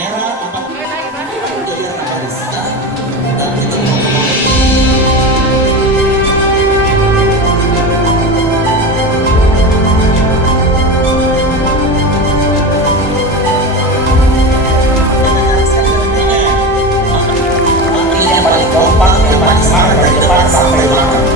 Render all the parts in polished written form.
Merah 4 jadi baris. Dan itu yang paling kompak, yang paling semangat dari depan sampai belakang.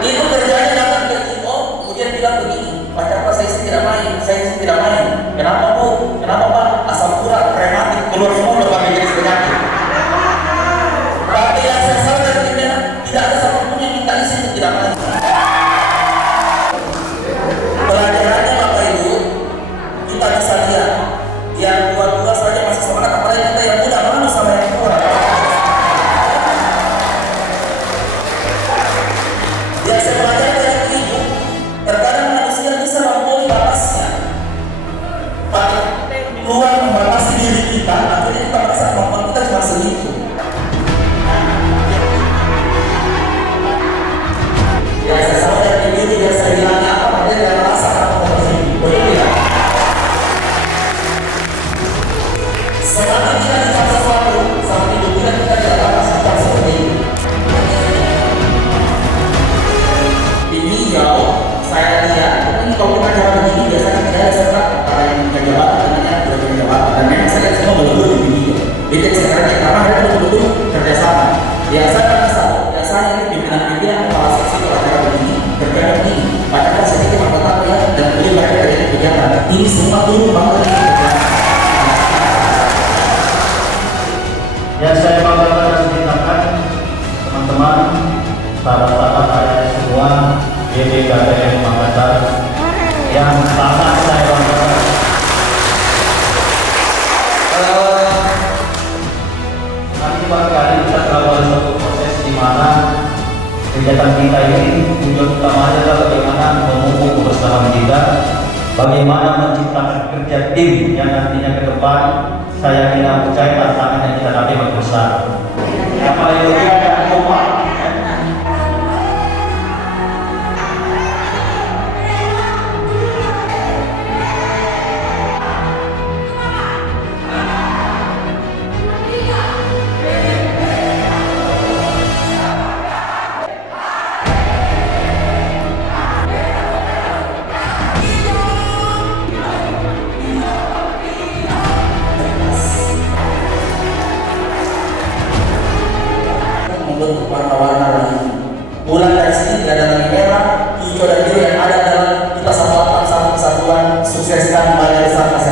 Itu kerjanya datang ke IO, kemudian bilang begini, Pak Cakra saya sih tidak main, Kenapa Bu? Kenapa Pak? Asam urat, rematik, keluar semua udah pakai jenis penyakit. Tapi yang saya sadar tidak ada satupun yang minta isi itu tidak main. Pelajarannya Bapak Ibu, kita bisa lihat yang tua-tua saja masih semangat, apalagi kita yang muda malu sama yang tua. Yang saya pelajari dari ibu, terkadang manusia bisa melampaui batasnya. Keluar membatasi diri kita, akhirnya kita merasa kemampuan kita cuma segitu. Ya saya sama dari ini, dia saya bilangnya apa, dia tidak merasa apa begini, betul tidak? Semakin kita dikasih sesuatu, semakin kita tidak akan sikap seperti ini. Ini jauh, saya lihat, ini kalau kita cara begini biasanya tidak ada serta para yang menjabat, namanya berbagai jabatan. Dan memang saya lihat semua betul-betul di video. Itu yang saya kira karena mereka betul-betul kerjasama. Ya saya merasa, biasanya ini pimpinan-pimpinan kepala seksi kalau cara begini, kerja begini. Padahal sedikit mengatakan ya, dan kemudian mereka dari kegiatan. Ini semua turun banget ini kerjaan. Yang saya banggakan dan ceritakan teman-teman, sahabat-sahabat saya semua GBKTM Makassar yang sangat saya banggakan. Nanti barangkali kita melakukan suatu proses di mana kegiatan kita ini tujuan utamanya adalah bagaimana memupuk kebersamaan kita, bagaimana menciptakan kerja tim yang nantinya ke depan saya kira percaya tantangan yang kita hadapi makin besar. Apalagi ada kompak. Membentuk warna-warna lagi. Mulai dari sini tidak ada lagi merah, hijau dan biru yang ada dalam kita satukan satu kesatuan sukseskan Balai Besar Kesehatan.